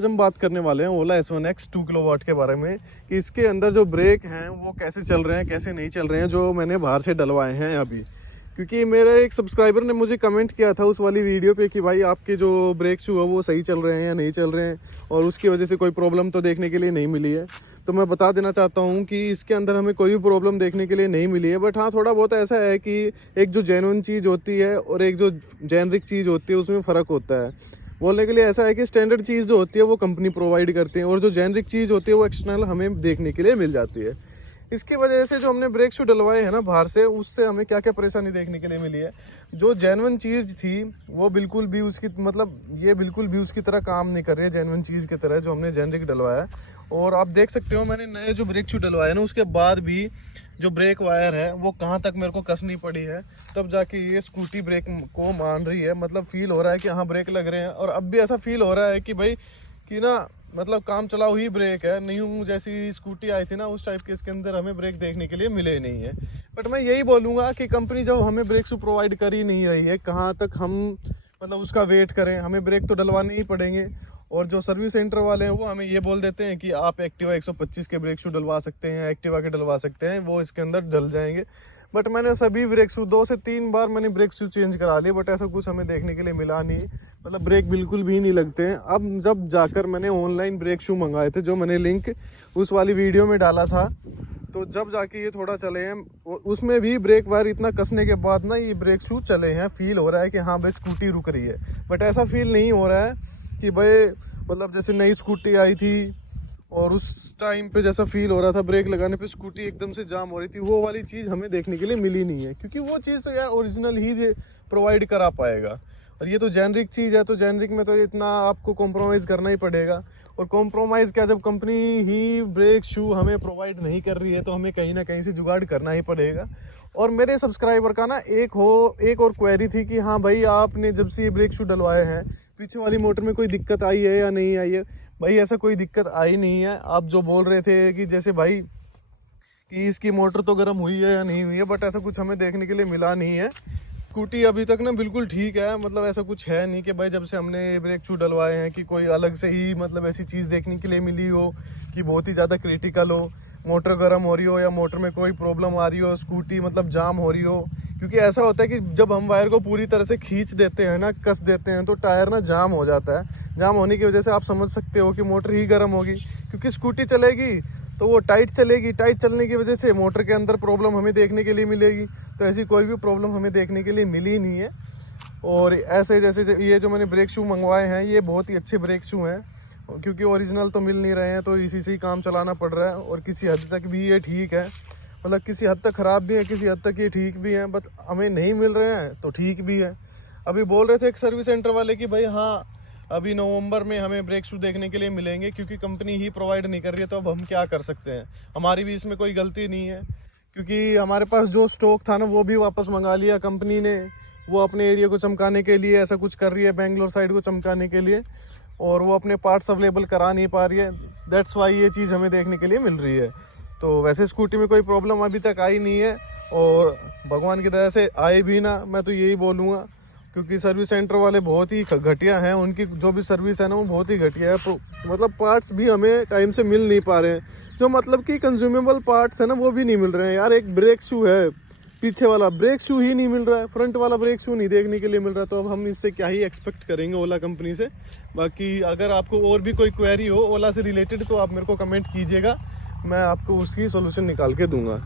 आज हम बात करने वाले हैं ओला S1X 2 किलोवाट के बारे में कि इसके अंदर जो ब्रेक हैं वो कैसे चल रहे हैं कैसे नहीं चल रहे हैं, जो मैंने बाहर से डलवाए हैं अभी। क्योंकि मेरे एक सब्सक्राइबर ने मुझे कमेंट किया था उस वाली वीडियो पे कि भाई आपके जो ब्रेक शू है वो सही चल रहे हैं या नहीं चल रहे हैं, और उसकी वजह से कोई प्रॉब्लम तो देखने के लिए नहीं मिली है। तो मैं बता देना चाहता हूँ कि इसके अंदर हमें कोई भी प्रॉब्लम देखने के लिए नहीं मिली है। बट हाँ, थोड़ा बहुत ऐसा है कि एक जो जेन्युइन चीज़ होती है और एक जो जेनरिक चीज़ होती है उसमें फ़र्क होता है। बोलने के लिए ऐसा है कि स्टैंडर्ड चीज़ जो होती है वो कंपनी प्रोवाइड करती है, और जो जेनरिक चीज़ होती है वो एक्सटर्नल हमें देखने के लिए मिल जाती है। इसकी वजह से जो हमने ब्रेक शू डलवाए हैं ना बाहर से, उससे हमें क्या क्या परेशानी देखने के लिए मिली है। जो जेन्युइन चीज़ थी वो बिल्कुल भी उसकी ये बिल्कुल भी उसकी तरह काम नहीं कर रही है, जेन्युइन चीज़ की तरह जो हमने जेनरिक डलवाया है। और आप देख सकते हो मैंने नए जो ब्रेक शू डलवाए ना उसके बाद भी जो ब्रेक वायर है वो कहाँ तक मेरे को कसनी पड़ी है, तब जाके ये स्कूटी ब्रेक को मान रही है। मतलब फील हो रहा है कि हाँ ब्रेक लग रहे हैं, और अब भी ऐसा फील हो रहा है कि भाई कि ना काम चलाओ ही ब्रेक है। न्यू जैसी स्कूटी आई थी ना उस टाइप के इसके अंदर हमें ब्रेक देखने के लिए मिले ही नहीं है। बट मैं यही बोलूँगा कि कंपनी जब हमें ब्रेक शू प्रोवाइड कर ही नहीं रही है, कहाँ तक हम उसका वेट करें, हमें ब्रेक तो डलवाने ही पड़ेंगे। और जो सर्विस सेंटर वाले हैं वो हमें ये बोल देते हैं कि आप एक्टिवा 125 के ब्रेक शू डलवा सकते हैं, एक्टिवा के डलवा सकते हैं, वो इसके अंदर डल जाएंगे। बट मैंने सभी ब्रेक शू 2 से 3 बार मैंने ब्रेक शू चेंज करा लिए, बट ऐसा कुछ हमें देखने के लिए मिला नहीं। ब्रेक बिल्कुल भी नहीं लगते हैं। अब जब जाकर मैंने ऑनलाइन ब्रेक शू मंगाए थे, जो मैंने लिंक उस वाली वीडियो में डाला था, तो जब जाके ये थोड़ा चले हैं, उसमें भी ब्रेक वायर इतना कसने के बाद ना ये ब्रेक शू चले हैं। फील हो रहा है कि हाँ भाई स्कूटी रुक रही है, बट ऐसा फील नहीं हो रहा है कि भाई जैसे नई स्कूटी आई थी और उस टाइम पे जैसा फील हो रहा था ब्रेक लगाने पे स्कूटी एकदम से जाम हो रही थी, वो वाली चीज़ हमें देखने के लिए मिली नहीं है। क्योंकि वो चीज़ तो यार ओरिजिनल ही प्रोवाइड करा पाएगा, और ये तो जेनरिक चीज़ है, तो जेनरिक में तो इतना आपको कॉम्प्रोमाइज़ करना ही पड़ेगा। और कॉम्प्रोमाइज़ क्या, जब कंपनी ही ब्रेक शू हमें प्रोवाइड नहीं कर रही है तो हमें कहीं ना कहीं से जुगाड़ करना ही पड़ेगा। और मेरे सब्सक्राइबर का ना एक और क्वेरी थी कि हाँ भाई आपने जब से ये ब्रेक शू डलवाए हैं पीछे वाली मोटर में कोई दिक्कत आई है या नहीं आई है। भाई ऐसा कोई दिक्कत आई नहीं है। आप जो बोल रहे थे कि जैसे भाई कि इसकी मोटर तो गर्म हुई है या नहीं हुई है, बट ऐसा कुछ हमें देखने के लिए मिला नहीं है। स्कूटी अभी तक ना बिल्कुल ठीक है। ऐसा कुछ है नहीं कि भाई जब से हमने ब्रेक शू डलवाए हैं कि कोई अलग से ही ऐसी चीज़ देखने के लिए मिली हो कि बहुत ही ज़्यादा क्रिटिकल हो, मोटर गर्म हो रही हो या मोटर में कोई प्रॉब्लम आ रही हो, स्कूटी जाम हो रही हो। क्योंकि ऐसा होता है कि जब हम वायर को पूरी तरह से खींच देते हैं ना, कस देते हैं, तो टायर ना जाम हो जाता है। जाम होने की वजह से आप समझ सकते हो कि मोटर ही गर्म होगी, क्योंकि स्कूटी चलेगी तो वो टाइट चलेगी। टाइट चलने की वजह से मोटर के अंदर प्रॉब्लम हमें देखने के लिए मिलेगी। तो ऐसी कोई भी प्रॉब्लम हमें देखने के लिए मिली नहीं है। और ऐसे जैसे ये जो मैंने ब्रेक शू मंगवाए हैं ये बहुत ही अच्छे ब्रेक शू हैं, क्योंकि ओरिजिनल तो मिल नहीं रहे हैं, तो इसी से ही काम चलाना पड़ रहा है। और किसी हद तक भी ये ठीक है, किसी हद तक ख़राब भी है, किसी हद तक ये ठीक भी है। बट हमें नहीं मिल रहे हैं तो ठीक भी है। अभी बोल रहे थे एक सर्विस सेंटर वाले कि भाई हाँ अभी नवंबर में हमें ब्रेक शू देखने के लिए मिलेंगे, क्योंकि कंपनी ही प्रोवाइड नहीं कर रही है। तो अब हम क्या कर सकते हैं, हमारी भी इसमें कोई गलती नहीं है। क्योंकि हमारे पास जो स्टॉक था ना वो भी वापस मंगा लिया कंपनी ने। वो अपने एरिया को चमकाने के लिए ऐसा कुछ कर रही है, बेंगलोर साइड को चमकाने के लिए, और वो अपने पार्ट्स अवेलेबल करा नहीं पा रही है। दैट्स वाई ये चीज़ हमें देखने के लिए मिल रही है। तो वैसे स्कूटी में कोई प्रॉब्लम अभी तक आई नहीं है, और भगवान की दया से आए भी ना, मैं तो यही बोलूँगा। क्योंकि सर्विस सेंटर वाले बहुत ही घटिया हैं, उनकी जो भी सर्विस है ना वो बहुत ही घटिया है। पार्ट्स भी हमें टाइम से मिल नहीं पा रहे हैं, जो कि कंज्यूमेबल पार्ट्स है ना वो भी नहीं मिल रहे हैं। यार एक ब्रेक शू है, पीछे वाला ब्रेक शू ही नहीं मिल रहा है, फ्रंट वाला ब्रेक शू नहीं देखने के लिए मिल रहा है। तो अब हम इससे क्या ही एक्सपेक्ट करेंगे ओला कंपनी से। बाकी अगर आपको और भी कोई क्वेरी हो ओला से रिलेटेड तो आप मेरे को कमेंट कीजिएगा, मैं आपको उसकी सोल्यूशन निकाल के दूंगा।